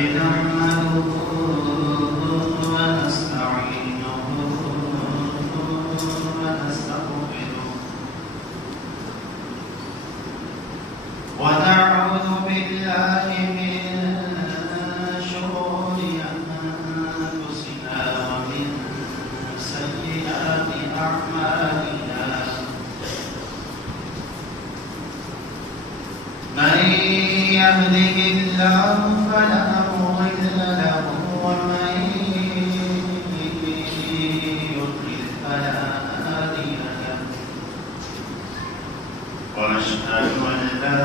نحمده ونستعينه ونستغفره ونعوذ بالله من شرور أنفسنا ومن سيئات أعمالنا من يهده الله فلا مضل له ومن يضلل فلا هادي له وأشهد أن لا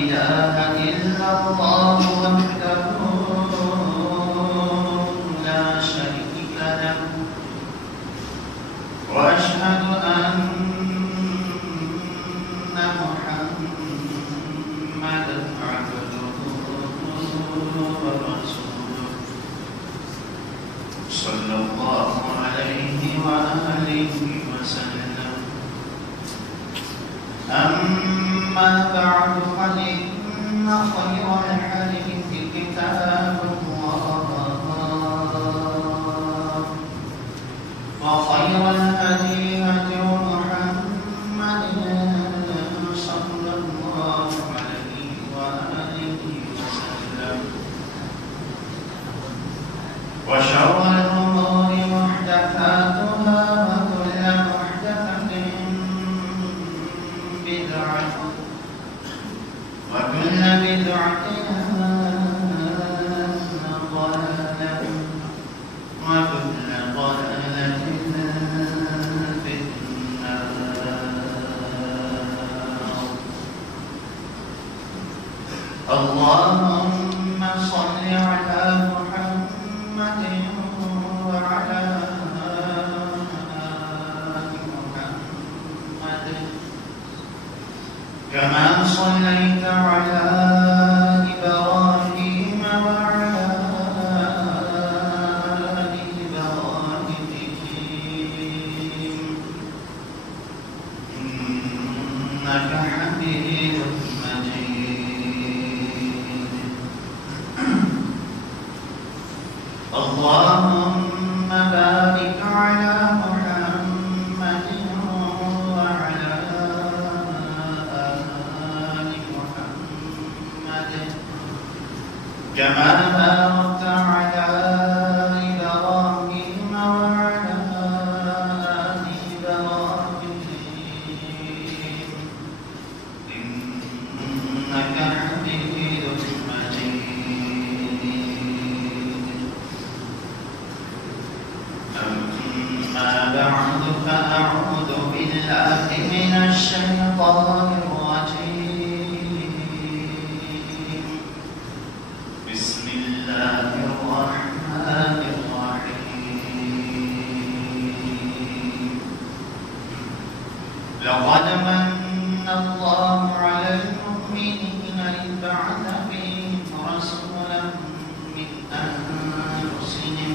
إله إلا الله وحده لا شريك له وأشهد أن محمدا عبده ورسوله صلى الله عليه وآله وسلم. أما بعد فإن خير الحديث كتاب الله وخير الهدي هدي محمد صلى الله عليه وآله وسلم وشر الأمور محدثاتها وكل محدثة بدعة وكل بدعة ضلالة وكل ضلالة في النار. اللهم صل على محمد وعلى آل محمد كما صليت على إبراهيم وعلى آل إبراهيم إنك حميد مجيد. اللهم بارك على محمد وعلى آل محمد كما باركت على إبراهيم وعلى آل إبراهيم إنك حميد مجيد. أما بعد فأعوذ بالله من الشيطان الرجيم. بسم الله الرحمن الرحيم. لقد من الله على المؤمنين إذ بعث فيهم رسولا من أنفسهم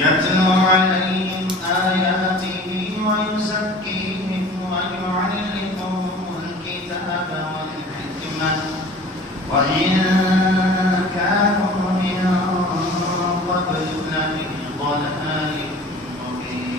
يتلو عليهم آياته ويزكيهم ويعلمهم الكتاب والحكمة وإن كانوا من قبل لفي ضلال مبين.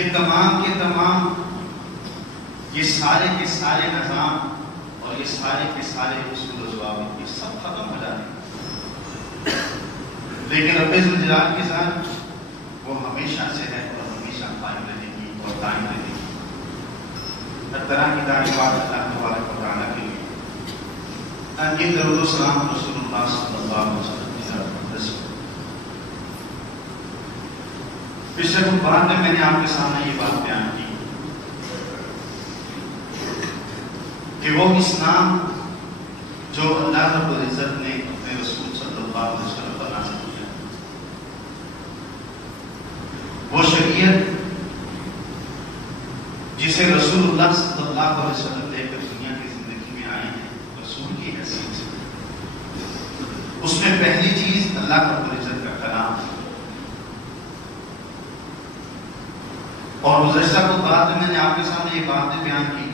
یہ تمام کے تمام یہ سارے کے سارے نظام اور یہ سارے کے سارے اصول و ضوابط یہ سب ختم ہو جاتے ہیں، لیکن رب ذوالجلال کی ذات وہ ہمیشہ سے ہے اور ہمیشہ قائم رہے گی اور دائم رہے گی۔ ہر طرح کی تعریفات اللہ تبارک و تعالیٰ کے لیے۔ یہ درود و سلام رسول اللہ صلی اللہ علیہ وسلم کی ذات مقدس ہے۔ پچھلے کچھ بار میں نے آپ کے سامنے یہ بات بیان کی کہ وہ اسلام جو اللہ رب العزت نے اپنے رسول صلی اللہ علیہ وسلم پر نازل کیا، وہ شریعت جسے رسول اللہ صلی اللہ علیہ وسلم لے کر دنیا کی زندگی میں آئے ہیں رسول کی حیثیت سے، اس میں پہلی چیز اللہ رب العزت کا کلام ہے۔ اور گزشتہ کو بعد میں نے آپ کے سامنے یہ باتیں بیان کی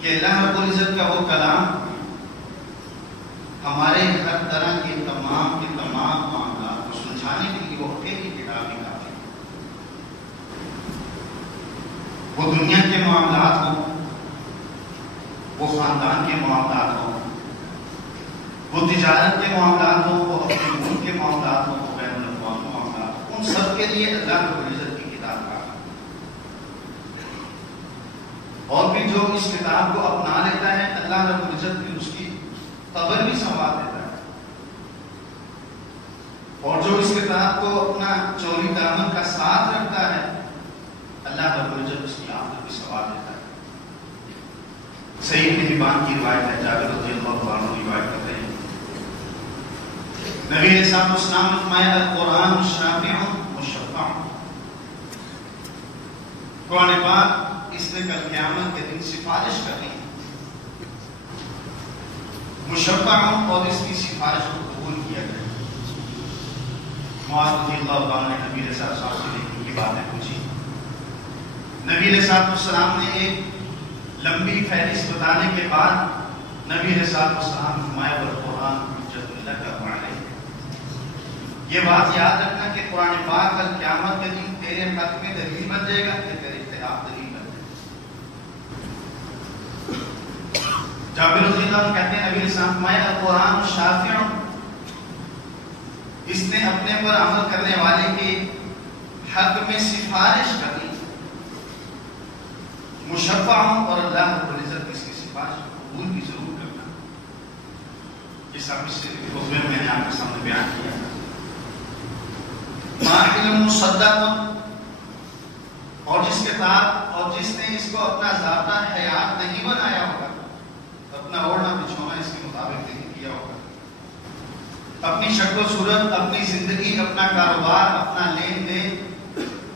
کہ اللہ رب العزت کا وہ کلام ہمارے ہر طرح کے تمام معاملات کو سلجھانے کے لیے وہ اکیلی کتاب ہی کافی ہے۔ وہ دنیا کے معاملات ہوں، وہ خاندان کے معاملات ہوں، وہ تجارت کے معاملات ہوں، وہ اپنے ملک کے معاملات ہوں، وہ بین الاقوامی معاملات ہوں، ان سب کے لیے اللہ رب العزت کی کتاب کافی ہے۔ اور پھر جو اس کتاب کو اپنا لیتا ہے اللہ رب العزت بھی اس کی قبر بھی سنوار دیتا ہے، اور جو اس کتاب کو اپنا چوری دامن کا ساتھ رکھتا ہے اللہ رب العزت اس کی آخرت بھی سنوار دیتا ہے۔ صحیح ابن حبان کی روایت ہے، جابر رضی اللہ عنہ روایت کرتے ہیں، نبی علیہ السلام نے فرمایا القرآن شافع مشفع، قرآن پاک اس نے کل قیامت کے دن سفارش کرنی ہے، مشفع اور اس کی سفارش کو قبول کیا جائے۔ معاذ رضی اللہ عنہ نے نبی علیہ السلام سے ان کی باتیں پوچھی، نبی علیہ السلام نے ایک لمبی فہرست بتانے کے بعد نبی علیہ السلام فرمایا والقرآن حجۃ لک وعلیک، یہ بات یاد رکھنا کہ قرآن پاک کل قیامت کے دن تیرے حق میں دلیل بن جائے گا کہ تیرے خلاف دلیل بن جائے گا۔ جابر رضی اللہ عنہ کہتے ہیں نبی علیہ السلام فرمایا القرآن شافع، اس نے اپنے پر عمل کرنے والے کے حق میں سفارش کرنی، مشفع اور اللہ رب العزت اس کی سفارش کو قبول بھی ضرور کرنا، جس آپ اس خطبے میں نے آپ کے سامنے بیان کیا۔ ماحل مصدق، اور جس کتاب اور جس نے اس کو اپنا ذاتہ حیات نہیں بنایا ہوگا، اپنا اوڑھنا بچھونا اس کے مطابق نہیں کیا ہوگا، اپنی شکل و صورت، اپنی زندگی، اپنا کاروبار، اپنا لین دین،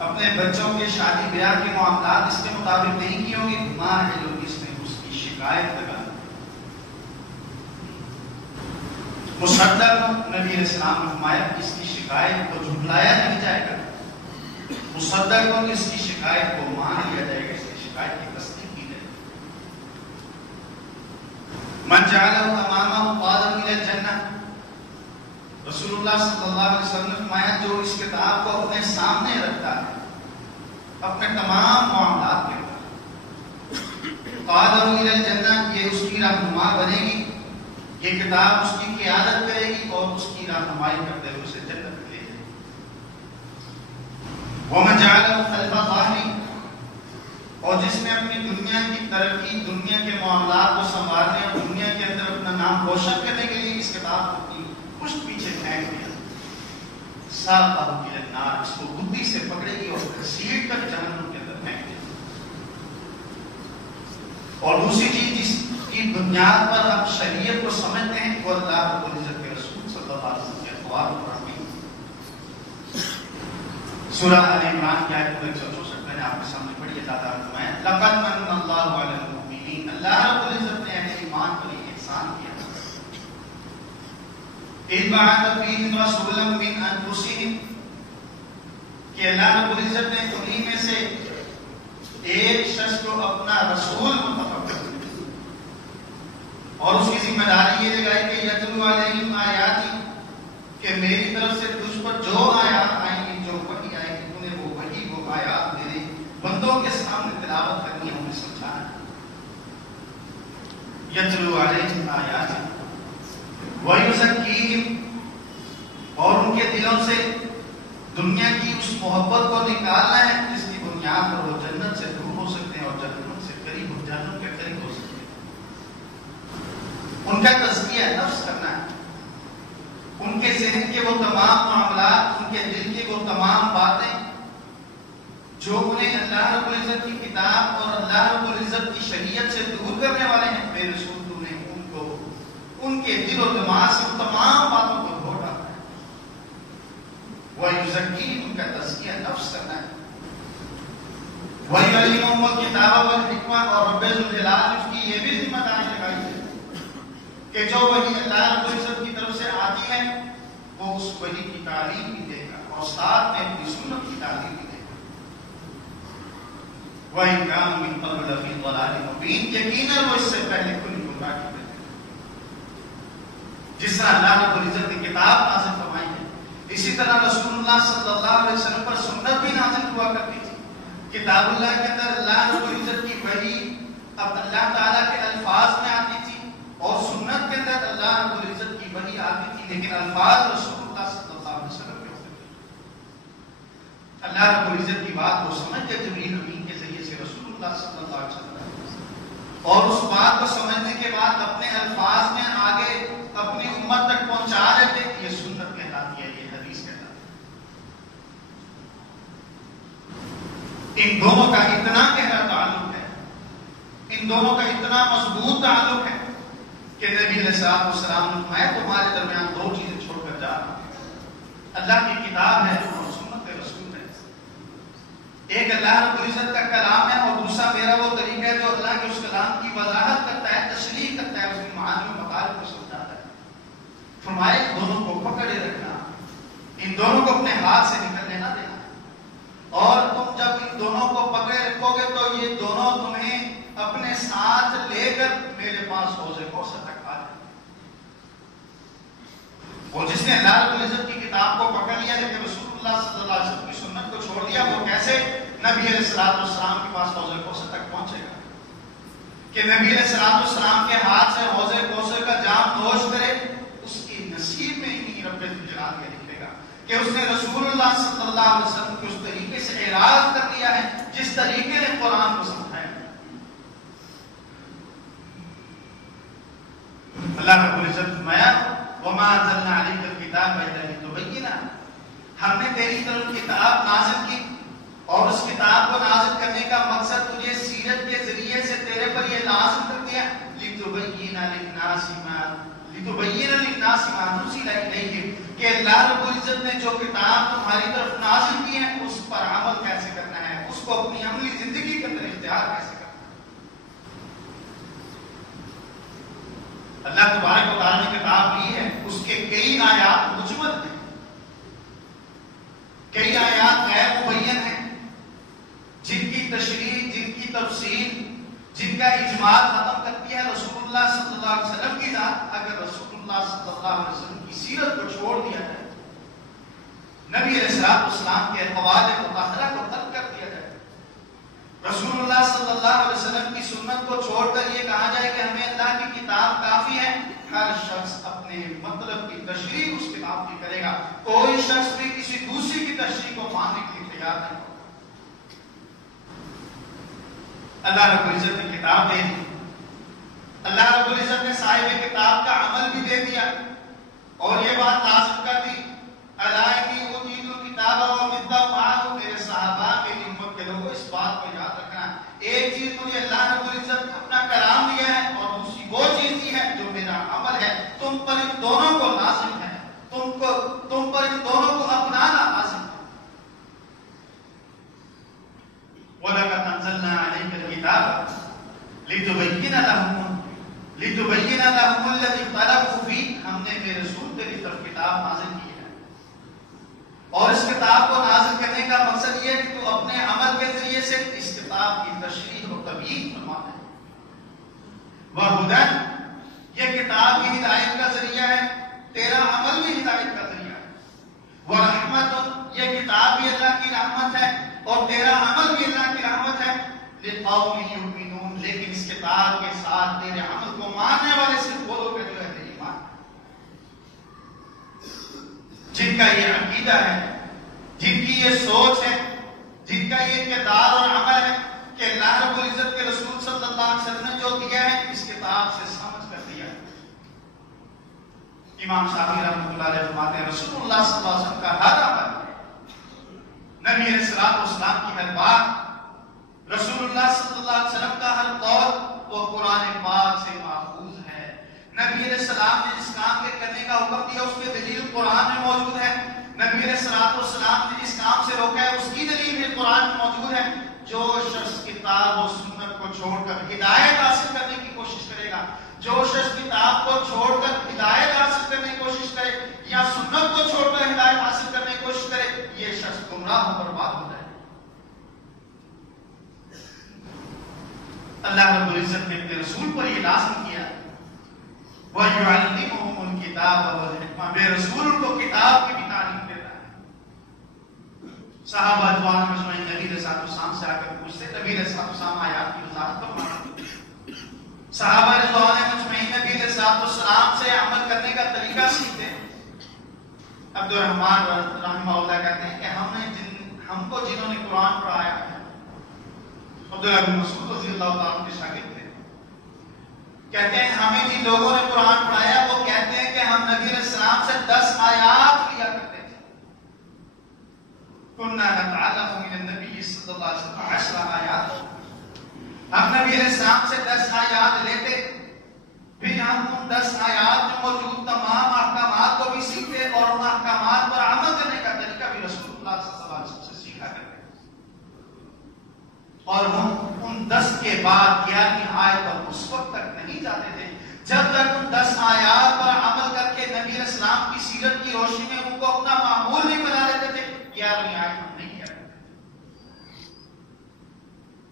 اپنے بچوں کے شادی بیاہ کے معاملات اس کے مطابق نہیں کیے ہوں گے، ماحل اس نے اس کی شکایت لگا۔ مصدق نبی علیہ السلام نے فرمایا اس کی شکایت کو جھٹلایا نہیں جائے گا، مصدق کو اس کی شکایت کو مان لیا جائے گا، اس کی شکایت کی تصدیق کی جائے گی۔ من جعلہ امامہ قادم الی الجنہ، رسول اللہ صلی اللہ علیہ وسلم نے فرمایا جو اس کتاب کو اپنے سامنے رکھتا ہے اپنے تمام معاملات کے بعد، قادم الی الجنہ، یہ اس کی رہنما بنے گی، یہ کتاب اس کی قیادت کرے گی اور اس کی رہنمائی کرتے ہوئے اسے جنت میں لے جائے گی۔ وَمَنْ جَعَلَهُ خَلْفَ ظَهْرِهِ، اور جس نے اپنی دنیا کی ترقی، دنیا کے معاملات کو سنبھالنے اور دنیا کے اندر اپنا نام روشن کرنے کے لیے اس کتاب کو اپنی پشت پیچھے پھینک دیا، ساقہ الی النار، اس کو بدھی سے پکڑے گی اور گھسیٹ کر جہنم کے اندر پھینک دے گی۔ اور دوسری چیز جس کی بنیاد پر آپ شریعت کو سمجھتے ہیں وہ اللہ رب العزت کے رسول صلی اللہ علیہ وسلم کے اخبار و فرامین۔ سورہ آل عمران کی آیت 164 میں نے آپ کے سامنے پڑھی، اللہ تعالیٰ فرمایا لقد من اللہ علی المؤمنین، اللہ رب العزت نے اہل ایمان پر یہ احسان کیا، اذ بعث فیہم رسولا من انفسہم، کہ اللہ رب العزت نے انہی میں سے ایک شخص کو اپنا رسول منتخب کر دیا اور اس کی ذمہ داری یہ لگائی کہ یتلو علیہم آیاتی، کہ میری طرف سے تجھ پر جو آیات آئیں گی، جو وحی آئے گی، انہیں وہ وحی وہ آیات میرے یتلو علیہم آیاتنا ویزکیہم، اور ان کے دلوں سے دنیا کی اس محبت کو نکالنا ہے جس کی بنیاد پر وہ جنت سے دور ہو سکتے ہیں اور جہنم سے قریب ہو، جہنم کے قریب ہو سکتے ہیں۔ ان کا تزکیہ نفس کرنا ہے، ان کے ذہن کے وہ تمام معاملات، ان کے دل کی وہ تمام باتیں جو انہیں اللہ رب العزت کی کتاب اور اللہ رب العزت کی شریعت سے دور کرنے والے ہیں، میرے رسول تو نے ان کو ان کے دل و دماغ سے تمام باتوں کو دھو ڈالنا ہے۔ وَيُزَكِّيهِمْ، ان کا تزکیہ نفس کرنا ہے۔ وَيُعَلِّمُهُمُ الْكِتَابَ وَالْحِکْمَةَ، اور رب ذوالجلال نے اس کی یہ بھی ذمہ داری لگائی ہے کہ جو وحی اللہ رب العزت کی طرف سے آتی ہے وہ اس وحی کی تعلیم بھی دے گا اور ساتھ میں اپنی سنت کی تعلیم بھی دے گا۔ وَإِنْ كَانُوا مِنْ قَبْلُ لَفِي ضَلَالٍ مُبِينٍ، یقیناً وہ اس سے پہلے کھلی گمراہی میں تھے۔ جس طرح اللہ رب العزت نے کتاب نازل فرمائی ہے، اسی طرح رسول اللہ صلی اللہ علیہ وسلم پر سنت بھی نازل ہوا کرتی تھی۔ کتاب اللہ کے اندر اللہ رب العزت کی وحی اب اللہ تعالیٰ کے الفاظ میں آتی تھی، اور سنت کے اندر اللہ رب العزت کی وحی آتی تھی، لیکن الفاظ رسول اللہ صلی اللہ علیہ وسلم کے ہوتے تھے۔ اللہ رب العزت کی بات کو سمجھ کے جبریل امین کے ذریعے سے رسول اللہ صلی اللہ علیہ وسلم، اور اس بات کو سمجھنے کے بعد اپنے الفاظ میں آگے اپنی امت تک پہنچا دیتے، یہ سنت کہلاتی ہے، یہ حدیث کہلاتی ہے۔ ان دونوں کا اتنا گہرا تعلق ہے، ان دونوں کا اتنا مضبوط تعلق ہے کہ نبی علیہ السلام نے میں تمہارے درمیان دو چیزیں چھوڑ کر جا رہا ہوں، اللہ کی کتاب ہے اور سنت رسول ہے۔ ایک اللہ رب العزت کا کلام ہے اور دوسرا میرا وہ طریقہ ہے جو اللہ کے اس کلام کی وضاحت کرتا ہے، تشریح کرتا ہے، اس کی معانی و مطالب کو سمجھاتا ہے۔ فرمائے دونوں کو پکڑے رکھنا، ان دونوں کو اپنے ہاتھ سے نکلنے نہ دینا، اور تم جب ان دونوں کو پکڑے رکھو گے تو یہ دونوں تمہیں اپنے ساتھ لے کر میرے پاس حوض کوثر تک آ جائیں۔ اور جس نے اللہ رب العزت کی کتاب کو پکڑ لیا لیکن رسول اللہ صلی اللہ علیہ وسلم کی سنت کو چھوڑ دیا، وہ کیسے نبی علیہ السلام کے پاس حوض کوثر تک پہنچے گا؟ کہ نبی علیہ السلام کے ہاتھ سے حوض کوثر کا جام نوش کرے، اس کی نصیب میں ہی رب جلال کے لکھے گا کہ اس نے رسول اللہ صلی اللہ علیہ وسلم کو اس طریقے سے اعراض کر دیا ہے جس طریقے نے قرآن کو سمجھایا۔ اللہ رب العزت فرمایا وَمَا أَنزَلْنَا عَلَيْكَ الْكِتَابَ إِلَّا لِتُبَيِّنَ، ہم نے تیری طرف کتاب نازل کی اور اس کتاب کو نازل کرنے کا مقصد تجھے سیرت کے ذریعے سے تیرے پر یہ لازم کر دیا لِتُبَيِّنَ لِلنَّاسِ مَا نُزِّلَ إِلَيْهِمْ، کہ اللہ رب العزت نے جو کتاب تمہاری طرف نازل کی ہے اس پر عمل کیسے کرنا ہے، اس کو اپنی عملی زندگی کے اندر اختیار کیسے کرنا ہے۔ اللہ تبارک و تعالیٰ نے کتاب لی ہے، اس کے کئی آیات مجمل ہیں، کئی آیات غیر مبین ہیں، جن کی تشریح، جن کی تفصیل، جن کا اجمال ختم کرتی ہے رسول اللہ صلی اللہ علیہ وسلم کی ذات۔ اگر رسول اللہ صلی اللہ علیہ وسلم کی سیرت کو چھوڑ دیا جائے، نبی علیہ السلام کے اقوال مطہرہ کو ترک کر دیا جائے، رسول اللہ صلی اللہ علیہ وسلم کی سنت کو چھوڑ کر یہ کہا جائے کہ ہمیں اللہ کی کتاب کافی ہے، ہر شخص اپنے مطلب کی تشریح اس کتاب کی کرے گا، کوئی شخص بھی کسی دوسری کی تشریح کو ماننے کے لیے تیار نہیں ہوگا۔ اللہ رب العزت نے کتاب دے دی، اللہ رب العزت نے صاحب کتاب کا عمل بھی دے دیا، اور یہ بات لازم کر دی الائنی اوتیت الکتاب ومثلہ معہ، میرے صحابہ میری امت کے لوگوں اس بات کو یاد رکھنا، ایک چیز مجھے اللہ رب العزت نے اپنا کلام دیا ہے اور دوسری وہ چیز دی ہے جو میرا عمل ہے، تم پر ان دونوں کو لازم ہے، تم پر ان دونوں کو اپنانا لازم ہے۔ وَلَقَدْ أَنزَلْنَا عَلَيْكَ الْكِتَابَ لِتُبَيِّنَ لَهُمُ الَّذِي اخْتَلَفُوا فِيهِ، ہم نے میرے رسول تیری طرف کتاب نازل کی ہے، اور اس کتاب کو نازل کرنے کا مقصد یہ ہے کہ تو اپنے عمل کے ذریعے سے اس کتاب کی تشریح و تبیین فرما دے۔ وَهُدًى، یہ کتاب بھی ہدایت کا ذریعہ ہے، تیرا عمل بھی ہدایت کا ذریعہ ہے۔ وَرَحْمَةٌ، یہ کتاب بھی اللہ کی رحمت ہے اور تیرا عمل بھی اللہ کی رحمت ہے۔ لِقَوْمٍ يُؤْمِنُونَ، لیکن اس کتاب کے ساتھ تیرے عمل کو ماننے والے صرف وہ لوگ ہیں جو اہل ایمان، جن کا یہ عقیدہ ہے، جن کی یہ سوچ ہے، جن کا یہ کردار اور عمل ہے کہ اللہ رب العزت کے رسول صلی اللہ علیہ وسلم نے جو دیا ہے اس کتاب سے سمجھ کر دیا ہے۔ امام شافعی رحمۃ اللہ علیہ فرماتے ہیں رسول اللہ صلی اللہ علیہ وسلم کا ہر عمل، نبی علیہ الصلوۃ والسلام کی ہر بات، رسول اللہ صلی اللہ علیہ وسلم کا ہر قول وہ قرآن پاک سے ماخوذ ہے۔ نبی علیہ السلام نے جس کام کے کرنے کا حکم دیا اس کی دلیل قرآن میں موجود ہے، نبی علیہ الصلوۃ والسلام نے جس کام سے روکا ہے اس کی دلیل بھی قرآن میں موجود ہے۔ جو شخص کتاب و سنت کو چھوڑ کر ہدایت حاصل کرنے کی کوشش کرے گا، جو شخص کتاب کو چھوڑ کر ہدایت حاصل کرنے کی کوشش کرے یا سنت کو چھوڑ کر ہدایت حاصل کرنے کی کوشش کرے، یہ شخص گمراہ و برباد ہو جائے۔ اللہ رب العزت نے اپنے رسول پر یہ لازم کیا، وَيُعَلِّمُهُمُ الْكِتَابَ وَالْحِکمَةَ، بے رسول ان کو کتاب کی بھی تعلیم دیتا ہے۔ صحابہ رضوان مجمعین نبی علیہ السلام سے آ کر پوچھتے، نبی علیہ السلام آیات کی وضاحت فرماتے، صحابہ رضوان مجمعین نبی علیہ السلام سے عمل کرنے کا طریقہ سیکھتے۔ عبد الرحمن رحمہ اللہ کہتے ہیں کہ ہم کو جنہوں نے قرآن پڑھایا ہے، عبداللہ بن مسعود رضی اللہ تعالیٰ عنہ کے شاگرد تھے، کہتے ہیں ہمیں جن لوگوں نے قرآن پڑھایا وہ کہتے ہیں کہ ہم نبی علیہ السلام سے 10 آیات لیا کرتے تھے۔ كنا نتعلم من النبي صلی اللہ علیہ وسلم 10 آیات، ہم نبی علیہ السلام سے 10 آیات لیتے، پھر ہم ان 10 آیات میں موجود تمام احکامات کو بھی سیکھتے اور ان احکامات پر عمل کرنے کا طریقہ بھی رسول اللہ صلی اللہ علیہ وسلم سے سیکھا کرتے، اور ہم ان 10 کے بعد 11ویں آیت پر اس وقت تک نہیں جاتے تھے جب تک ان 10 آیات پر عمل کر کے نبی علیہ السلام کی سیرت کی روشنی میں ان کو اپنا معمول نہیں بنا لیتے تھے۔ 11ویں آیت ہم نہیں کیا کرتے۔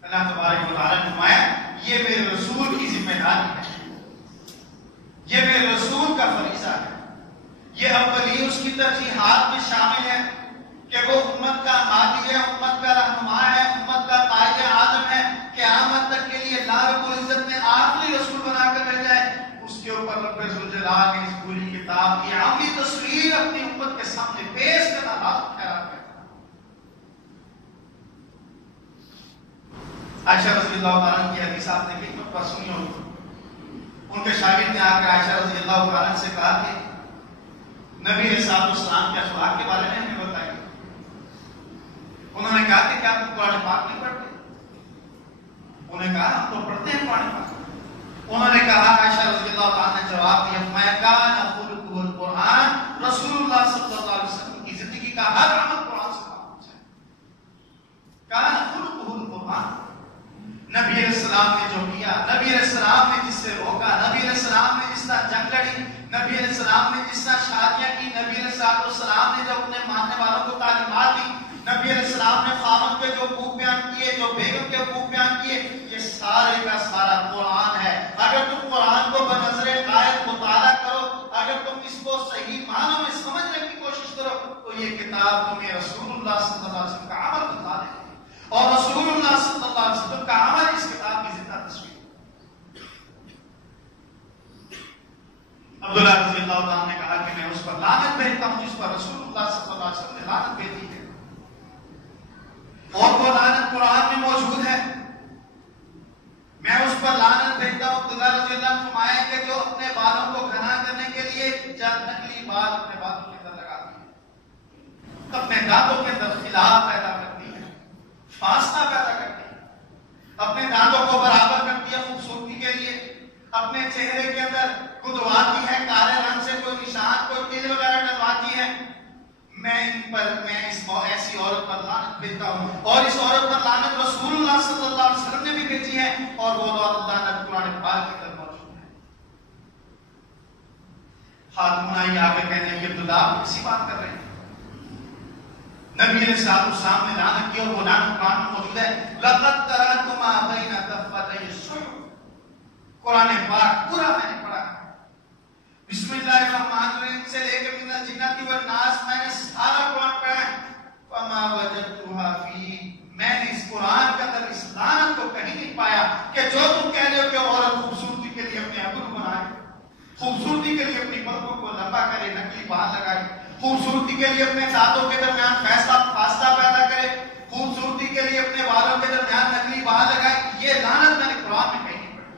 اللہ تبارک و تعالیٰ نے فرمایا یہ میرے رسول کی ذمہ داری ہے، یہ میرے رسول کا فریضہ ہے، یہ اولی اس کی ترجیحات میں شامل ہے کہ وہ امت کا ہادی ہے، امت کا رہنما ہے، امت کا قائد اعظم ہے، قیامت تک کے لیے اللہ رب العزت نے آخری رسول بنا کر بھیجا ہے۔ اس کے اوپر رب ذوالجلال نے اس پوری کتاب کی عملی تصویر اپنی امت کے سامنے پیش کرنا لازم ٹھہرا ہے۔ عائشہ رضی اللہ تعالیٰ کی حدیث آپ نے کئی مرتبہ سنی ہوگی، ان کے شاگرد نے آ کر عائشہ رضی اللہ تعالیٰ سے کہا کہ نبی علیہ السلام کے اخلاق کے بارے میں ہمیں بتائیے۔ انہوں نے کہا کہ کیا تم قرآن پاک نہیں پڑھتے؟ انہوں نے کہا ہم تو پڑھتے ہیں قرآن پاک۔ انہوں نے کہا عائشہ رضی اللہ تعالیٰ نے جواب دیا، فرمایا کان خلقہ القرآن، رسول اللہ صلی اللہ علیہ وسلم کی زندگی کا ہر عمل قرآن سے ماخوذ ہے۔ کان خلقہ القرآن، نبی علیہ السلام نے جو کیا، نبی علیہ السلام نے جس سے روکا، نبی علیہ السلام نے جس طرح جنگ لڑی، نبی علیہ السلام نے جس طرح شادیاں کی، نبی علیہ السلام نے جو اپنے ماننے والوں کو تعلیمات دی، نبی علیہ السلام نے خامد کے جو حقوق بیان کیے، جو بیگم کے حقوق بیان کیے، یہ سارے کا سارا قرآن ہے۔ اگر تم قرآن کو بنظر غائب مطالعہ کرو، اگر تم اس کو صحیح معنوں میں سمجھنے کی کوشش کرو تو یہ کتاب تمہیں رسول اللہ صلی اللہ علیہ وسلم کا عمل بتا دے گی، اور رسول اللہ صلی اللہ علیہ وسلم کا عمل اس کتاب کی زندہ تصویر۔ عبداللہ رضی اللہ عنہ نے کہا کہ میں اس پر لعنت بھیجتا ہوں جس پر رسول اللہ صلی اللہ علیہ وسلم نے لعنت بھیجی ہے، اور وہ لعنت قرآن میں موجود ہے، میں اس پر لعنت بھیجتا ہوں۔ عبداللہ رضی اللہ عنہ فرمایا کہ جو اپنے بالوں کو گھنا کرنے کے لیے نقلی بال اپنے بالوں کے اندر لگاتی ہے، اپنے دانتوں کے اندر خلاف پیدا کرتی ہے، فاصلہ پیدا کرتی ہے، اپنے دانتوں کو برابر کرتی ہے خوبصورتی کے لیے، اپنے چہرے کے اندر گدواتی ہے، کالے رنگ سے کوئی نشان، کوئی تیل وغیرہ ڈلواتی ہے، میں ایسی عورت پر لعنت بھیجتا ہوں، اور اس عورت پر لعنت رسول اللہ صلی اللہ علیہ وسلم نے بھی بھیجی ہے، اور وہ لعنت قرآن پاک کے اندر موجود ہے۔ خاتون آئی آ کے کہنے لگی عبداللہ آپ کسی بات کر رہے ہیں؟ نبی علیہ السلام نے لعنت کی اور وہ لعنت قرآن میں موجود ہے۔ لقد ترکت ما بین دفتي الصحف، قرآن پاک پورا میں نے پڑھا، بسم اللہ الرحمن الرحیم سے لے کے من الجنۃ والناس میں نے سارا قرآن پڑھا ہے۔ فما وجدتها فی، میں نے اس قرآن کے اندر اس لعنت کو کہیں نہیں پایا کہ جو تم کہہ رہے ہو کہ عورت خوبصورتی کے لیے اپنے ابرو بنا خوبصورتی کے لیے اپنی پلکوں کو لمبا کرے، نکلی بال لگائے، خوبصورتی کے لیے اپنے دانتوں کے درمیان فاصلہ پیدا کرے، خوبصورتی کے لیے اپنے بالوں کے درمیان نکلی بال لگائے، یہ لعنت میں نے قرآن میں کہیں نہیں پڑھی۔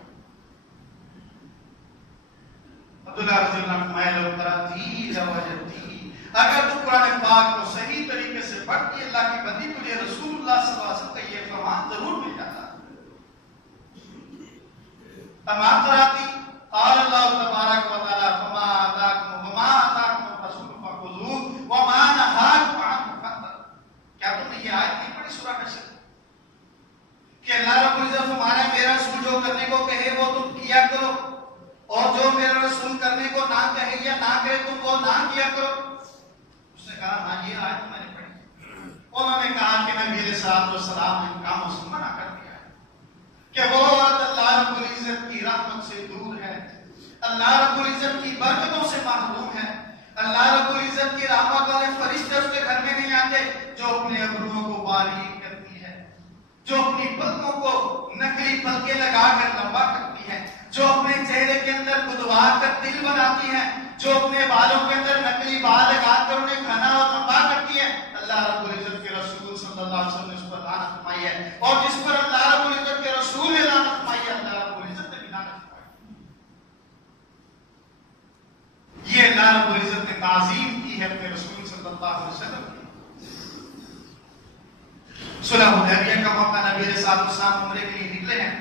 عبداللہ رضی اللہ عنہ فرمایا لو تراتی لوجدتی، اگر تو قرآن پاک کو صحیح طریقے سے پڑھتی اللہ کی بندی، تجھے رسول اللہ صلی اللہ علیہ وسلم کا یہ فرمان ضرور مل جاتا۔ اما تراتی قال اللہ تبارک و تعالی فما آتاکم الرسول فخذوه وما نهاکم عنہ فانتهوا۔ کیا تم نے یہ آیت نہیں پڑھی سورہ حشر کہ اللہ رب العزت فرمایا میرا رسول جو کرنے کو کہے وہ تم کیا کرو، اور جو میرا رسول کرنے کو نہ کہے یا نہ کہے تم وہ نہ کیا کرو؟ اس نے کہا ہاں یہ آیت میں نے پڑھی۔ انہوں نے کہا کہ نبی علیہ السلام نے ان کاموں سے منع کر دیا ہے کہ وہ عورت اللہ رب العزت کی رحمت سے دور ہے، اللہ رب العزت کی برکتوں سے محروم ہے، اللہ رب العزت کی رحمت والے فرشتے اس کے گھر میں نہیں آتے، جو اپنے ابروؤں کو باریک کرتی ہے، جو اپنی پلکوں کو نکلی پلکیں لگا کر لمبا کرتی ہے، جو اپنے چہرے کے اندر گدوار کر دل بناتی ہے، جو اپنے بالوں کے اندر نکلی بال لگا کر انہیں گھنا اور لمبا کرتی ہے، اللہ رب العزت کے رسول صلی اللہ علیہ وسلم نے اس پر لعنت فرمائی ہے، اور جس پر اللہ رب العزت کے رسول نے لعنت فرمائی ہے اللہ رب العزت نے بھی لعنت فرمائی۔ یہ اللہ رب العزت نے تعظیم کی ہے اپنے رسول صلی اللہ علیہ وسلم کی۔ صلح حدیبیہ کا موقع، نبی علیہ السلام عمرے کے لیے نکلے ہیں،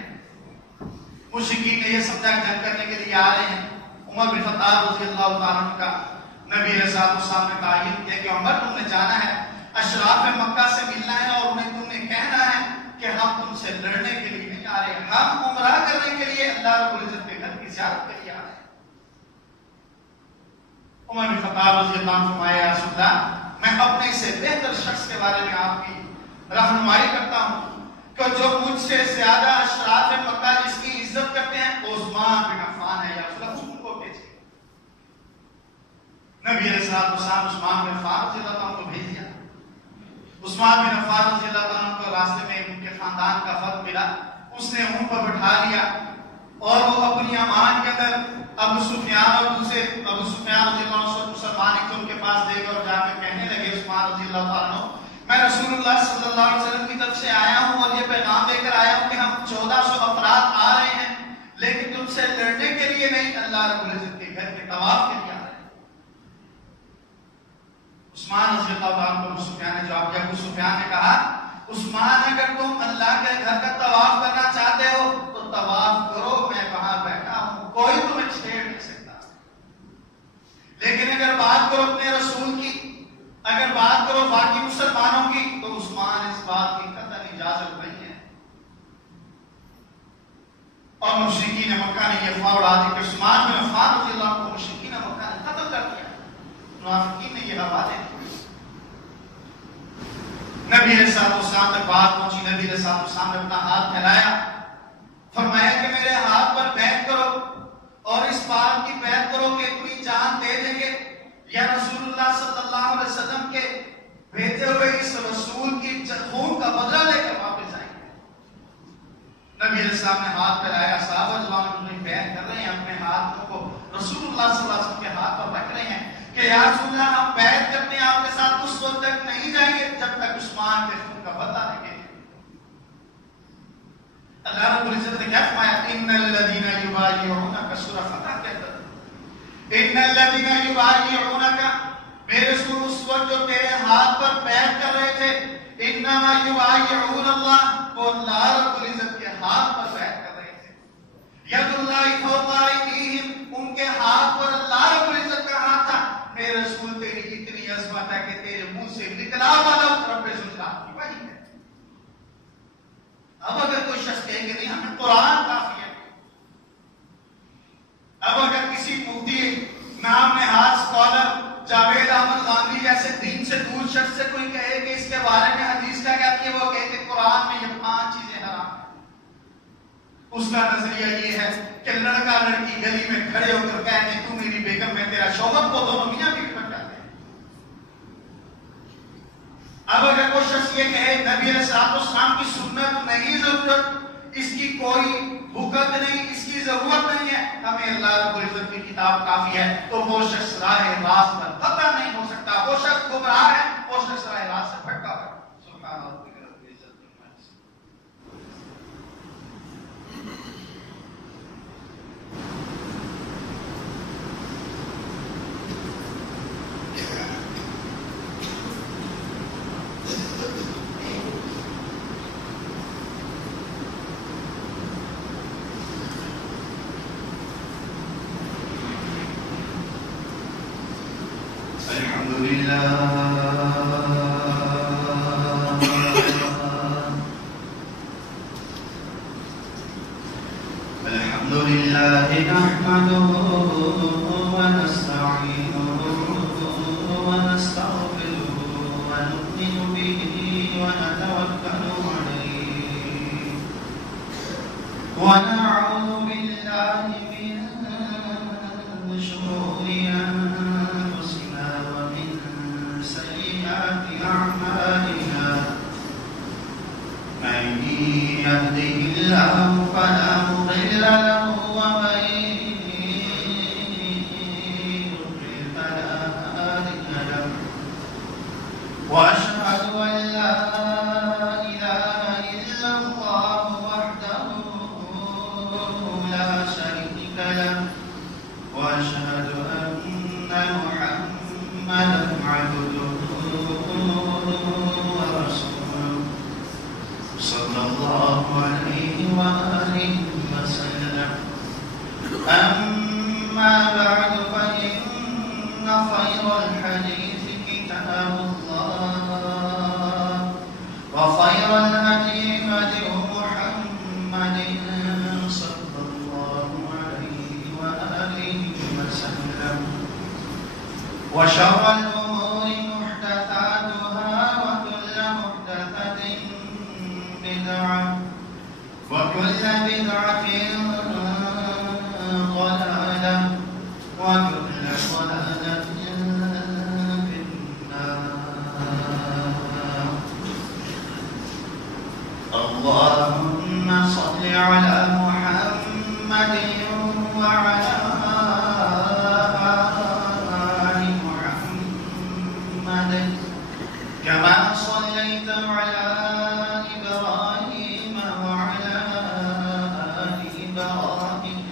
مشرکین نے یہ سمجھا جنگ کرنے کے لیے آ رہے ہیں۔ عمر بن خطاب رضی اللہ تعالیٰ عنہ کا نبی علیہ السلام نے تعین کیا کہ عمر تم نے جانا ہے، اشراف مکہ سے ملنا ہے اور انہیں تم نے کہنا ہے کہ ہم تم سے لڑنے کے لیے نہیں آ رہے، ہم عمرہ کرنے کے لیے اللہ رب العزت کے گھر کی زیارت کے لیے آ رہے ہیں۔ عمر بن خطاب رضی اللہ عنہ فرمایا یا رسول اللہ میں اپنے سے بہتر شخص کے بارے میں آپ کی رہنمائی کرتا ہوں کہ جو مجھ سے زیادہ اشراف مکہ جس کی عزت کرتے ہیں عثمان بن عفان ہے، یا رسول اللہ ان کو بھیجیے۔ نبی علیہ السلام عثمان بن عفان رضی اللہ عنہ کو بھیج دیا۔ عثمان بن عفان رضی اللہ عنہ کو راستے میں ان کے خاندان کا فرد ملا، اس نے اون پر بٹھا لیا اور وہ اپنی امان کے اندر ابو سفیان اور دوسرے ابو سفیان رضی اللہ عنہ مسلمان ایک ان کے پاس دے کر جا کے کہنے لگے عثمان رضی اللہ عنہ میں رسول اللہ صلی اللہ علیہ وسلم کی طرف سے آیا ہوں اور یہ پیغام لے کر آیا ہوں کہ ہم 1400 افراد آ رہے ہیں، لیکن تم سے لڑنے کے لیے نہیں، اللہ رب العزت کے گھر کے طواف کے لیے آ رہے ہیں۔ عثمان رضی اللہ عنہ کو ابو سفیان نے جواب دیا، ابو سفیان نے کہا عثمان اگر تم اللہ کے گھر کا طواف کرنا چاہتے ہو تو طواف کرو، میں وہاں بیٹھا ہوں، کوئی تمہیں چھیڑ نہیں سکتا، لیکن اگر بات کرو اپنے رسول کی، اگر بات کرو باقی مسلمانوں کی، تو عثمان اس بات کی قطعاً اجازت نہیں ہے۔ اور مشرکین مکہ نے یہ افواہ اڑا دی کہ عثمان بن عفان رضی اللہ عنہ کو مشرکین مکہ نے قتل کر دیا، منافقین نے یہ حوالے دی۔ نبی علیہ السلام تک بات پہنچی، نبی علیہ السلام نے اپنا ہاتھ پھیلایا، فرمایا کہ میرے ہاتھ پر بیعت کرو اور اس بات کی بیعت کرو کہ اپنی جان دے دیں گے یا رسول اللہ صلی اللہ علیہ وسلم کے بھیجے ہوئے اس رسول کی خون کا بدلہ لے کر واپس آئیں گے۔ نبی علیہ السلام نے ہاتھ پھیلایا، صحابہ رضوان اللہ علیہم بیعت کر رہے ہیں، اپنے ہاتھوں کو رسول اللہ صلی اللہ علیہ وسلم کے ہاتھ پر رکھ رہے ہیں کہ یا رسول اللہ ہم بیعت کرتے ہیں آپ کے ساتھ اس وقت تک نہیں جائیں گے جب تک عثمان کے خون کا بدلہ لیں گے۔ اللہ رب العزت نے کیا فرمایا؟ ان الذين يبايعونك سورہ فتح کے اندر ان الذين يبايعونك میرے رسول اس وقت جو تیرے ہاتھ پر بیعت کر رہے تھے انما يبايعون اللہ، وہ اللہ رب العزت کے ہاتھ پر بیعت کر رہے تھے۔ ید اللہ فوق ایدیہم، ان کے ہاتھ پر اللہ رب العزت کا ہاتھ تھا۔ میرے رسول تیری اتنی عظمت ہے کہ تیرے منہ سے نکلا والا رب ذوالجلال کی وحی ہے۔ اب اگر کوئی شخص کہے کہ نہیں ہمیں قرآن کافی ہے، اب اگر کسی مفتی نام نہاد اسکالر جاوید احمد گاندھی جیسے دین سے دور شخص سے کوئی کہے کہ اس کے بارے میں حدیث کیا کہتی ہے، وہ کہے کہ قرآن میں یہ 5 چیزیں حرام ہیں، اس کا نظریہ یہ ہے کہ لڑکا لڑکی گلی میں کھڑے ہو کر کہتے ہیں تو میری بیگم میں تیرا شوہر، کو دونوں میاں بیوی بن جاتے ہیں۔ اب اگر کوئی شخص یہ کہے نبی علیہ السلام کی سنت نہیں ضرورت، اس کی کوئی حکم نہیں، اس کی ضرورت نہیں ہے، ہمیں اللہ رب العزت کی کتاب کافی ہے، تو وہ شخص راہ راست پر قطع نہیں ہو سکتا، وہ شخص گمراہ ہے، وہ شخص راہ راست سے بھٹکا ہے۔ سبحان اللہ۔ الحمد لله نحمده ونستعينه ونستغفره ونؤمن به ونتوكل عليه ونعوذ بالله من شرور أنفسنا ومن سيئات أعمالنا من يهده الله فلا مضل له ومن يضلل فلا هادي له وأشهد أن لا إله إلا الله وحده لا شريك له وأشهد أن محمدا عبده ورسوله صلى الله عليه وآله وسلم. أما بعد فإن خير الحديث كتاب الله وخير الهدي هدي محمد صلى الله عليه وآله وسلم وشر الأمور محدثاتها وكل محدثة بدعة وكل بدعة ضلالة وكل ضلالة في النار. اللهم صل على محمد وعلى آل محمد كما صليت على إبراهيم وعلى آل إبراهيم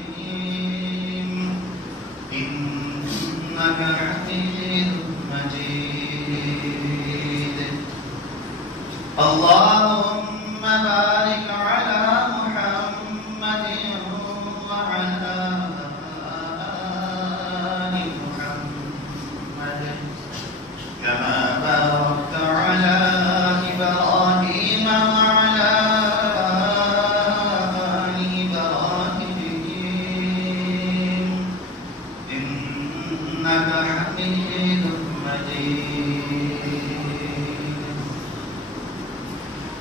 إنك حميد مجيد. اللهم بارك على محمد وعلى آل محمد كما باركت على إبراهيم وعلى آل إبراهيم إنك حميد مجيد.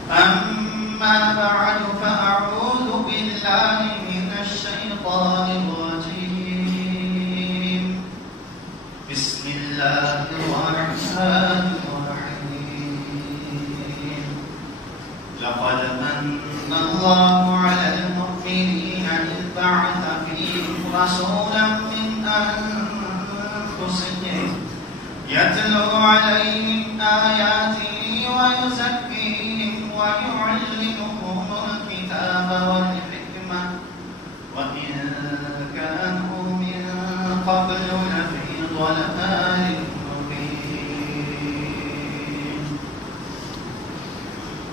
أما بعد فأعوذ بالله من الشيطان الرجيم. بسم الله الرحمن الرحيم. لقد من الله على المؤمنين إذ بعث فيهم رسولا من أنفسهم يتلو عليهم آياته ويزكيهم ويعلمهم الكتاب والحكمة وإن كانوا من قبل لفي ضلال مبين.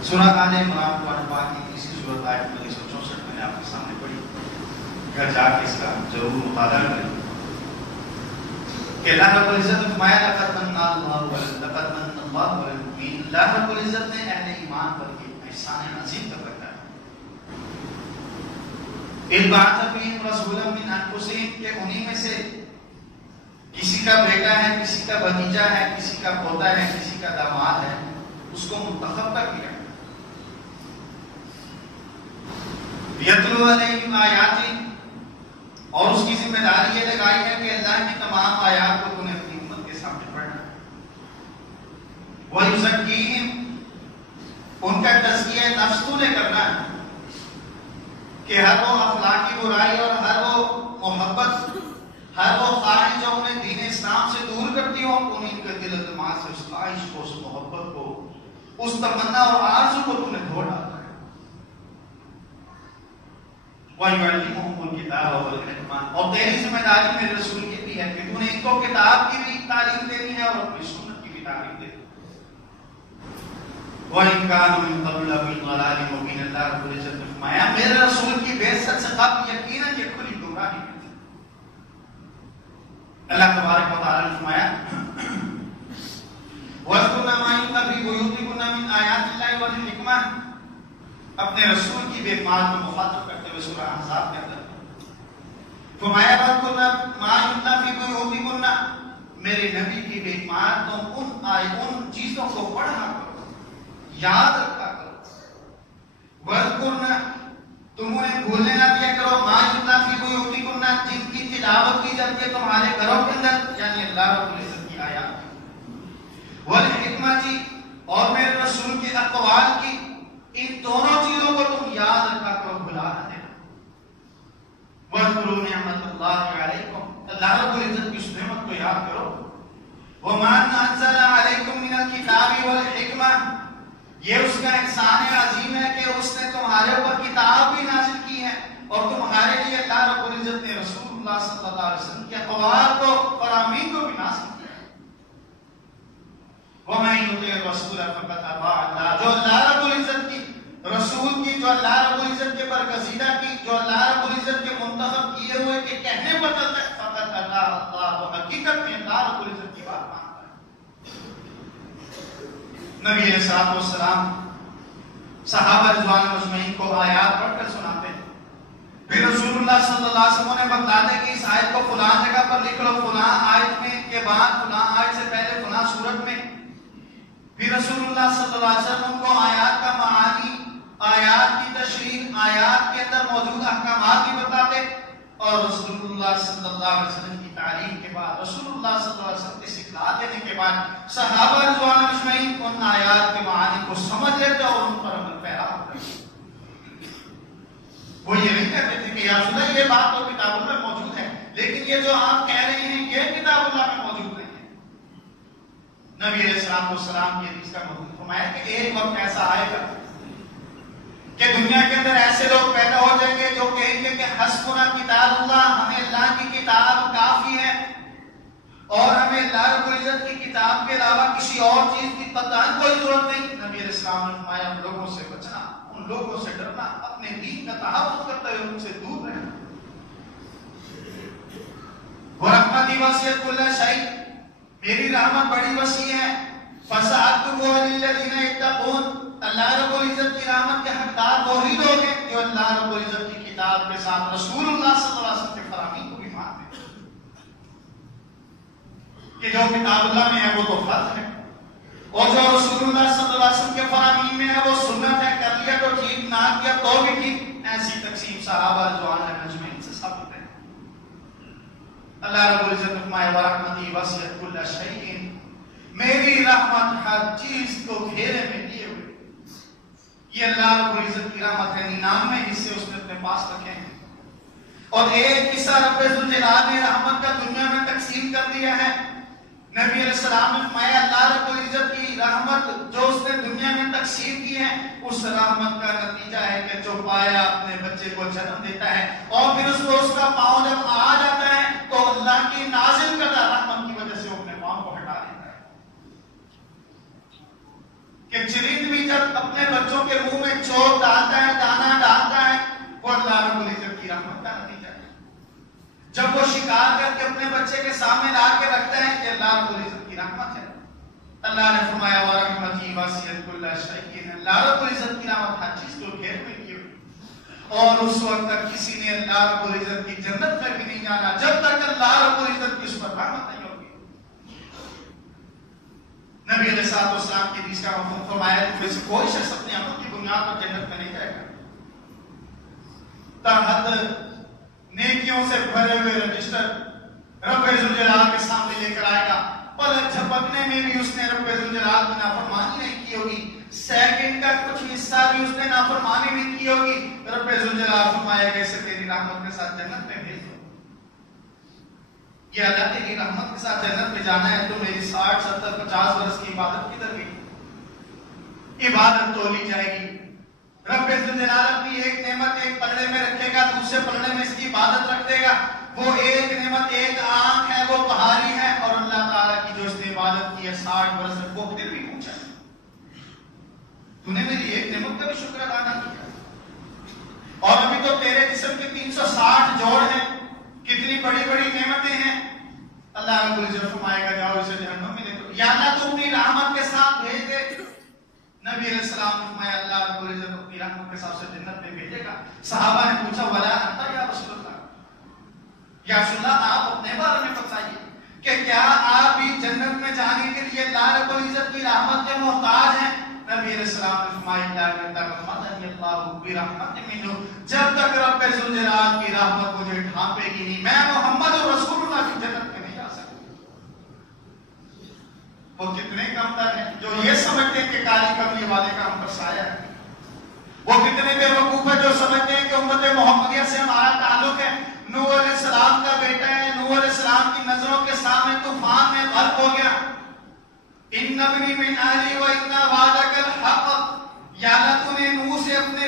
سورہ آل عمران قرآن پاک کی تیسری سورت آیت نمبر 164 میں نے آپ کے سامنے پڑھی. گھر جا کے اس کا ضرور مطالعہ کریں کہ اللہ رب العزت نے فرمایا لقد من اللہ والمؤمنین. اللہ رب العزت نے اہل ایمان پر یہ احسان عظیم کر رکھا ہے. اذ بعث فیہم رسولا من انفسہم کہ انہی میں سے کسی کا بیٹا ہے، کسی کا بھتیجا ہے، کسی کا پوتا ہے، کسی کا داماد ہے، اس کو منتخب کر دیا. یتلو علیہم آیاتی، اور اس کی ذمہ داری یہ لگائی ہے کہ اللہ کی تمام آیات کو تم نے اپنی امت کے سامنے پڑھنا. وَيُزَكِّيهِمْ، ان کا تزکیہ نفس تو نے کرنا ہے. کہ ہر وہ اخلاقی برائی اور ہر وہ محبت، ہر وہ خواہش جو انہیں دین اسلام سے دور کرتی ہو، انہیں ان کے دل و دماغ سے اس خواہش کو، اس محبت کو، اس تمنا اور آرزو کو تم نے دھو ڈالا ہے۔ وَيُعَلِّمُهُمُ الْكِتَابَ وَالْحِکْمَةَ، اور تیری ذمہ داری میرے رسول کی بھی ہے کہ تو نے ان کو کتاب کی بھی تعلیم دینی ہے اور اپنی سنت کی بھی تعلیم دینی ہے۔ وَإِنْ كَانُوا مِنْ قَبْلُ لَفِي ضَلَالٍ مُبِينٍ، اللہ رب العزت نے فرمایا میرے رسول کی بعثت سے قبل یقیناً یہ کھلی گمراہی میں تھے۔ اللہ تبارک و تعالی نے فرمایا وَاذْكُرْنَ مَا يُتْلَىٰ فِي بُيُوتِكُنَّ مِنْ آيَاتِ اللَّهِ وَالْحِکْمَةِ، اپنے رسول کی بیکمات کو مخاطب کرتے ہوئے سورہ احزاب کے اندر فرمایا وَاذْكُرْنَ مَا يُتْلَىٰ فِي بُيُوتِكُنَّ، میرے نبی کی بیکمات تم ان چیزوں کو پڑھا کرو، یاد رکھا کرو۔ وَاذْكُرْنَ، تم انہیں بھولنے نہ دیا کرو، مَا يُتْلَىٰ فِي بُيُوتِكُنَّ، جن کی تلاوت کی جاتی ہے تمہارے گھروں کے اندر، یعنی اللہ رب العزت کی آیات، وَالْحِکْمَةِ، اور میرے رسول کے اقوال کی، ان دونوں چیزوں کو تم یاد رکھا کرو، بھلا نہ دینا۔ وَاذْكُرُوا نِعْمَتَ اللَّهِ عَلَيْكُمْ، اللہ رب العزت کی اس نعمت کو یاد کرو۔ وَمَا أَنزَلَ عَلَيْكُمْ مِنَ الْكِتَابِ وَالْحِکْمَةِ، یہ اس کا احسان عظیم ہے کہ اس نے تمہارے اوپر کتاب بھی نازل کی ہے اور تمہارے لیے اللہ رب العزت نے رسول اللہ صلی اللہ علیہ وسلم کے اقوال کو، فرامین کو بھی نازل کیا ہے۔ وَمَن يُطِعِ الرَّسُولَ فَقَدْ أَطَاعَ اللَّهَ، جو اللہ رب العزت کی رسول کی، جو اللہ رب العزت کے برگزیدہ کی، جو اللہ رب العزت کے منتخب کیے ہوئے کے کہنے پر چلتا ہے، فقط اطاع اللہ، وہ حقیقت میں اللہ رب العزت کی بات مانتا ہے۔ نبی علیہ الصلوۃ والسلام صحابہ رضوان اجمعین کو آیات پڑھ کر سناتے ہیں، پھر رسول اللہ صلی اللہ علیہ وسلم نے بتلاتے کہ اس آیت کو فلاں جگہ پر لکھ لو، فلاں آیت میں کے بعد فلاں آیت سے پہلے فلاں سورت میں، پھر رسول اللہ صلی اللہ علیہ وسلم کو آیات کا معانی، آیات کی تشریح، آیات کے اندر موجود احکامات بھی بتاتے، اور رسول اللہ صلی اللہ علیہ وسلم کی تعلیم کے بعد، رسول اللہ صلی اللہ علیہ وسلم کی سکھلا دینے کے بعد صحابہ رضوان اجمعین ان آیات کے معانی کو سمجھ لیتے اور ان پر عمل پیرا ہوتے۔ وہ یہ نہیں کہتے تھے کہ یا رسول اللہ یہ بات تو کتاب اللہ میں موجود ہے، لیکن یہ جو آپ کہہ رہے ہیں یہ کتاب اللہ میں موجود نہیں ہے۔ نبی علیہ السلام کی حدیث کا مضمون فرمایا کہ ایک وقت ایسا آئے گا کہ دنیا کے اندر ایسے لوگ پیدا ہو جائیں گے جو کہیں گے کہ حسبنا کتاب اللہ، ہمیں اللہ کی کتاب کافی ہے اور ہمیں اللہ رب العزت کی کتاب کے علاوہ کسی اور چیز کی قطعاً کوئی ضرورت نہیں۔ نبی علیہ السلام نے فرمایا ان لوگوں سے بچنا، ان لوگوں سے ڈرنا، اپنے دین کا تحفظ کرتے ہوئے ان سے دور رہنا۔ وَرَحْمَتِي وَسِعَتْ كُلَّ شَيْءٍ، میری رحمت بڑی وسیع ہے، فَسَأَكْتُبُهَا لِلَّذِينَ يَتَّقُونَ، اللہ رب العزت کی رحمت کے حقدار وہی لوگ ہیں جو اللہ رب العزت کی کتاب کے ساتھ رسول اللہ صلی اللہ علیہ وسلم کے فرامین کو بھی مانتے ہیں کہ جو کتاب اللہ میں ہے وہ تو فرض ہے اور جو رسول اللہ صلی اللہ علیہ وسلم کے فرامین میں ہے وہ سنت ہے، کر لیا تو ٹھیک، نہ کیا تو بھی ٹھیک۔ ایسی تقسیم صحابہ رضوان اجمعین سے ثابت ہے۔ اللہ رب العزت نے فرمایا وَرَحْمَتِي وَسِعَتْ كُلَّ شَيْءٍ، میری رحمت ہر چیز کو گھیرے میں لیے ہوئے۔ یہ اللہ رب العزت کی رحمت ہے، 99 حصے اس نے اپنے پاس رکھے ہیں اور ایک حصہ رب ذوالجلال نے رحمت کا دنیا میں تقسیم کر دیا ہے۔ نبی علیہ السلام نے فرمایا اللہ رب العزت کی رحمت جو اس نے دنیا میں تقسیم کی ہے، اس رحمت کا نتیجہ ہے کہ جو پایا اپنے بچے کو جنم دیتا ہے اور پھر اس کو اس کا پاؤں جب آ جاتا ہے تو اللہ کی نازل کردہ رحمت کی وجہ سے وہ اپنے پاؤں کو ہٹا دیتا ہے۔ کہ چرند بھی جب اپنے بچوں کے منہ میں چوٹ ڈالتا ہے، دانا ڈالتا ہے، وہ اللہ رب العزت کی رحمت کا نتیجہ ہے۔ جب وہ شکار کر کے اپنے بچے کے سامنے لا کے رکھتا ہے، یہ اللہ رب العزت کی رحمت ہے۔ اللہ نے فرمایا وَرَحْمَتِي وَسِعَتْ كُلَّ شَيْءٍ، اللہ رب العزت کی رحمت ہر چیز کو گھیر میں لیے ہوئی، اور اس وقت تک کسی نے اللہ رب العزت کی جنت میں بھی نہیں جانا جب تک اللہ رب العزت کی اس پر رحمت نہیں ہوگی۔ نبی علیہ الصلوۃ والسلام کی حدیث کا مفہوم فرمایا کہ کوئی شخص اپنے عمل کی بنیاد پر جنت میں نہیں جائے گا، تاحد نیکیوں سے بھرے ہوئے رجسٹر رب ذوالجلال کے سامنے لے کر آئے گا، پلک جھپکنے میں بھی اس نے رب ذوالجلال کی نافرمانی نہیں کی ہوگی، سیکنڈ کا کچھ حصہ بھی اس نے نافرمانی نہیں کی ہوگی، رب ذوالجلال فرمائے گا اسے تیری رحمت کے ساتھ جنت میں بھیج دو. یہ اللہ تیری رحمت کے ساتھ جنت میں جانا ہے تو میری 60 70 50 برس کی عبادت کدھر گئی؟ عبادت تولی جائے گی. رب ذوالجلال اپنی ایک نعمت ایک پلڑے میں رکھے گا، دوسرے پلڑے میں اس کی عبادت رکھ دے گا. وہ ایک نعمت ایک آنکھ ہے، وہ پہاڑی ہے، اور اللہ تعالیٰ کی جو اس نے عبادت کی ہے 60 برس تک وہ پھر بھی پوچھا تو نے میری ایک نعمت کا بھی شکر ادا نہ کیا. اور ابھی تو تیرے جسم کے 360 جوڑ ہیں، کتنی بڑی بڑی نعمتیں ہیں. اللہ رب العزت فرمائے گا جاؤ اسے جہنم میں لے دو. یا اللہ تو اپنی رحمت کے ساتھ بھیج دے. نبی علیہ السلام نے فرمایا اللہ رب العزت اپنی رحمت کے ساتھ جنت میں بھیجے گا. صحابہ نے پوچھا ولا انت یا رسول اللہ، یا رسول اللہ آپ اپنے بارے میں بتائیے کہ کیا آپ بھی جنت میں جانے کے لیے اللہ رب العزت کی رحمت کے محتاج ہیں؟ نبی علیہ السلام نے فرمایا جب تک رب ذوالجلال کی رحمت مجھے ڈھانپے گی نہیں میں محمد رسول اللہ کی جنت میں نہیں جا سکتا. وہ کتنے کمتر ہیں جو یہ سمجھتے ہیں کہ کالی کملی والے کا ہم پر سایہ ہے. وہ کتنے بے وقوف ہیں جو سمجھتے ہیں کہ امت محمدیہ سے ہمارا تعلق ہے. نوح علیہ السلام کا بیٹا ہے، نوح علیہ السلام کی نظروں کے سامنے طوفان میں غرق ہو گیا. ان ابنی من اہلی و ان وعدک الحق. یا اللہ تو نے نوح سے اپنے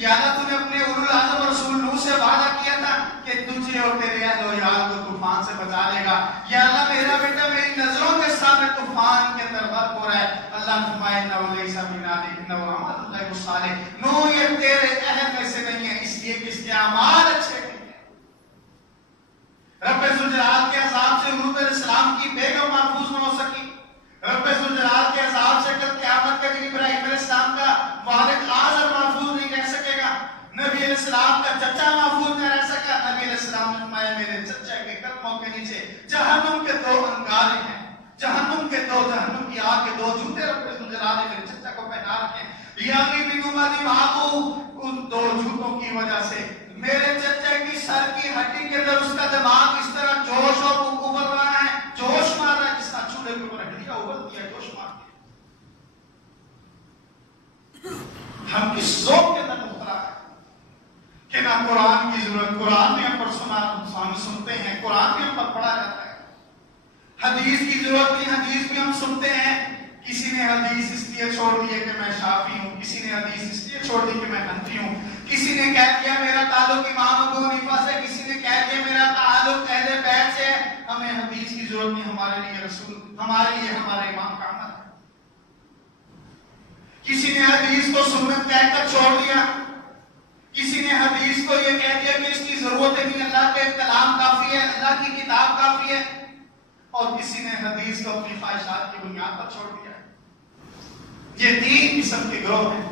یا اللہ تو نے اپنے اولو العزم رسول نوح سے وعدہ کیا تھا کہ تجھے اور تیرے اہل و عیال کو طوفان سے بچا لے گا. یا اللہ میرا بیٹا میری نظروں کے سامنے طوفان کے اندر غرق ہو رہا ہے. اللہ فرمائے انہ لیس من اہلک انہ عمل غیر صالح. نوح یہ تیرے اہل میں سے نہیں ہے اس لیے کہ اس کے اعمال اچھے نہیں. رب ذوالجلال کے عذاب سے لوط علیہ السلام کی بیگم محفوظ نہ ہو سکی. رب ذوالجلال کے عذاب سے کل قیامت کے دن ابراہیم علیہ السلام کا والد آزر محفوظ نہیں رہ سکے گا. نبی علیہ السلام کا چچا محفوظ نہیں رہ سکا. نبی علیہ السلام نے فرمایا میرے چچا کے قدموں کے نیچے جہنم کے 2 انگارے ہیں، جہنم کی آگ کے 2 جوتے رب ذوالجلال نے میرے چچا کو پہنا رکھے ہیں. ان 2 جوتوں کی وجہ سے میرے چچا کی سر کی ہڈی کے اندر اس کا دماغ اس طرح جوش اور ابل رہا ہے، جوش مار رہا ہے جس طرح چولہے کے اوپر ہڈی کا ابلتی ہے جوش مار کے. ہم کس ذوق کے اندر مبتلا ہے کہ نہ قرآن کی ضرورت، قرآن بھی ہم پر سنتے ہیں، قرآن بھی ہم پر پڑھا جاتا ہے. حدیث کی ضرورت نہیں، حدیث بھی ہم سنتے ہیں. کسی نے حدیث اس لیے چھوڑ دی کہ میں شافعی ہوں، کسی نے حدیث اس لیے چھوڑ دی کہ میں حنفی ہوں، کسی نے کہہ دیا میرا تعلق امام ابو حنیفہ سے، کسی نے کہہ دیا میرا تعلق اہل بیت سے. ہمیں حدیث کی ضرورت نہیں، ہمارے لیے رسول، ہمارے لیے ہمارے امام کا عمل ہے. کسی نے حدیث کو سنت کہہ کر چھوڑ دیا، کسی نے حدیث کو یہ کہہ دیا کہ اس کی ضرورت نہیں، اللہ کے کلام کافی ہے، اللہ کی کتاب کافی ہے. اور کسی نے حدیث کو اپنی خواہشات کی بنیاد پر چھوڑ دیا. یہ 3 قسم کے گروہ ہیں.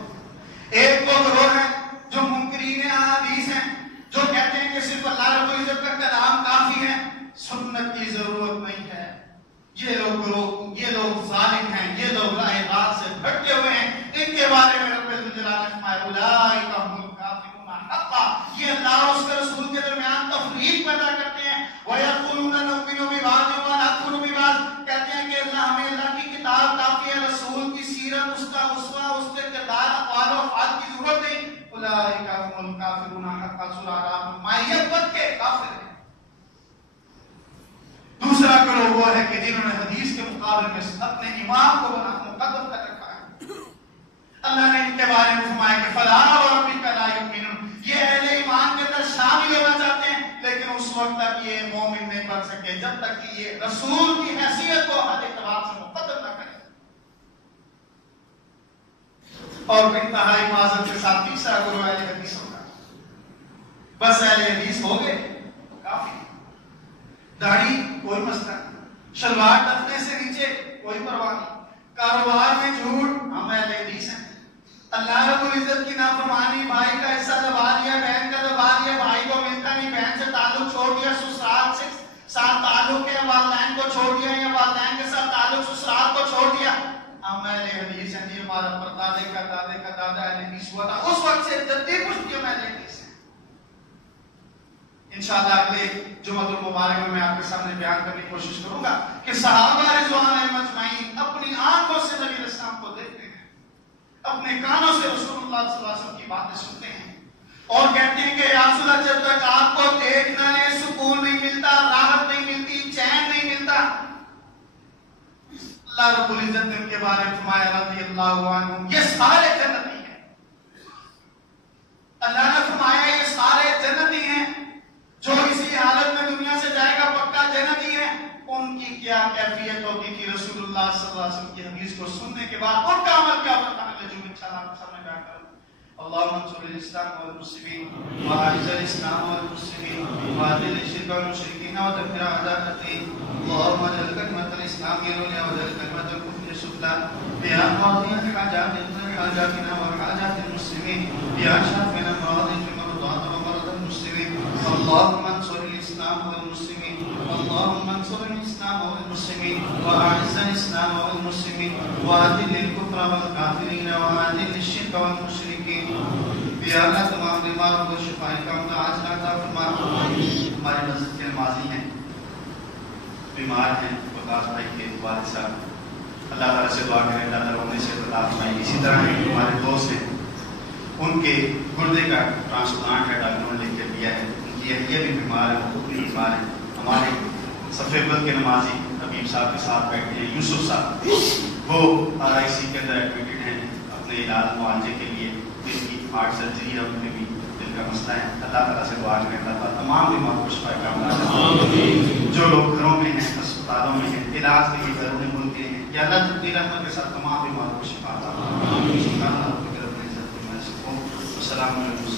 ایک وہ گروہ ہے جو منکرین احادیث ہیں، جو کہتے ہیں کہ صرف اللہ رب العزت کا کلام کافی ہے، سنت کی ضرورت نہیں ہے. یہ لوگ ظالم ہیں، یہ لوگ راہ راست سے بھٹکے ہوئے ہیں. ان کے بارے میں رب الجلال نے فرمایا اولئک هم الکافرون حقا. یہ اللہ اور اس کے رسول کے درمیان تفریق پیدا کرتے ہیں. وَيَقُولُونَ نُؤْمِنُ بِبَعْضٍ وَنَكْفُرُ بِبَعْضٍ. کہتے ہیں کہ ہمیں اللہ کی کتاب کافی ہے، رسول کی سیرت، اس کا اسوہ، اس کے کردار، اقوال و افعال کی ضرورت نہیں. اولئک هم الکافرون حقا. سورہ اعراف مائیت بن کے کافر ہیں. دوسرا گروہ وہ ہے کہ جنہوں نے حدیث کے مقابلے میں اپنے امام کو مقدم کر رکھا ہے. اللہ نے ان کے بارے میں فرمایا کہ فلا وربک لا یؤمنون. یہ اہل ایمان کے اندر شامل ہونا چاہتے ہیں لیکن اس وقت تک یہ مومن نہیں بن سکے جب تک کہ یہ رسول کی حیثیت کو ہر اعتبار سے مقدم نہ کرے. اور انتہائی معذرت کے ساتھ تیسرا گروہ اہل حدیث ہوگا. بس اہل حدیث ہو گئے کافی. داڑھی کوئی مسئلہ نہیں، شلوار ٹخنے سے نیچے کوئی پرواہ نہیں، کاروبار میں جھوٹ، ہم اہل حدیث ہیں. اللہ رب العزت کی نافرمانی، بھائی کا حصہ دبا لیا، بہن کا دبا لیا، بھائی کو ملتا نہیں، بہن سے تعلق چھوڑ دیا، سسرال سے ساتھ تعلق ہے، والدین کو چھوڑ دیا یا والدین کے ساتھ تعلق سسرال کو چھوڑ دیا. ہم اہل حدیث ہیں. جی ہمارا پردادے کا دادے کا دادا اہل حدیث ہوا تھا، اس وقت سے جدی پوچھتی ہم اہل حدیث ہیں. انشاءاللہ اگلے جمعہ المبارک میں آپ کے سامنے بیان کرنے کی کوشش کروں گا کہ صحابہ رضوان علیہم اجمعین اپنی آنکھوں سے نبی علیہ السلام کو دیکھتے ہیں، اپنے کانوں سے رسول اللہ صلی اللہ علیہ وسلم کی باتیں سنتے ہیں. اور کہتے ہیں کہ یا رسول اللہ جب تک آپ کو دیکھنا ہے سکون نہیں ملتا، راحت نہیں ملتی، چین نہیں ملتا۔ اللہ رب العزت نے ان کے بارے میں فرمایا رضی اللہ عنہ یہ سارے جنتی ہیں۔ اللہ نے فرمایا یہ سارے جنتی ہیں، جو اسی حالت میں دنیا سے جائے گا پکا جنتی ہے۔ ان کی کیا کیفیت ہوگی کہ رسول اللہ صلی اللہ علیہ وسلم کی حدیث کو سننے کے بعد ان کا عمل کیا بتانے لگے، جو انشاءاللہ آپ سامنے بیان کروں۔ اللهم انصر الاسلام والمسلمين واعز الاسلام والمسلمين واذل الشرك والمشركين ودمر اعداء الدين اللهم اجعل كلمة الاسلام العليا واجعل كلمة الكفر السفلى يا قاضي الحاجات اقض حاجاتنا وحاجات المسلمين يا شافي الامراض اشف مرضانا ومرضى المسلمين اللهم انصر الاسلام والمسلمين اللهم انصر الاسلام والمسلمين واعز الاسلام والمسلمين واذل الكفر والكافرين واذل الشرك والمشركين یا اللہ تمام بیماروں کو شفا کاملہ عاجلہ عطا فرما۔ ہمارے مسجد کے نمازی ہیں، بیمار ہیں، وقاص بھائی کے والد صاحب، اللہ تعالیٰ سے دعا کریں اللہ تعالیٰ انہیں سے عطا فرمائے۔ اسی طرح ہمارے دوست ہیں، ان کے گردے کا ٹرانسپلانٹ ہے، ڈاکٹروں نے لکھ کے دیا ہے، ان کی اہلیہ بھی بیمار ہے، وہ خود بھی بیمار ہے۔ ہمارے صفحہ اول کے نمازی حبیب صاحب کے ساتھ بیٹھے ہیں، یوسف صاحب، وہ RIC کے اندر ایڈمیٹڈ ہیں اپنے علاج معالجے کے لیے، دل کی ہارٹ سرجری ہے، ان میں بھی دل کا مسئلہ ہے۔ اللہ تعالیٰ سے دعا کریں اللہ تعالیٰ تمام بیماروں کو شفا کاملہ عطا فرمائے۔ جو لوگ گھروں میں ہیں، اسپتالوں میں ہیں، علاج کے لیے بیرون ملک کے ہیں، یا اللہ اپنی رحمت کے ساتھ تمام بیماروں کو شفا عطا فرمائے۔ السلام علیکم۔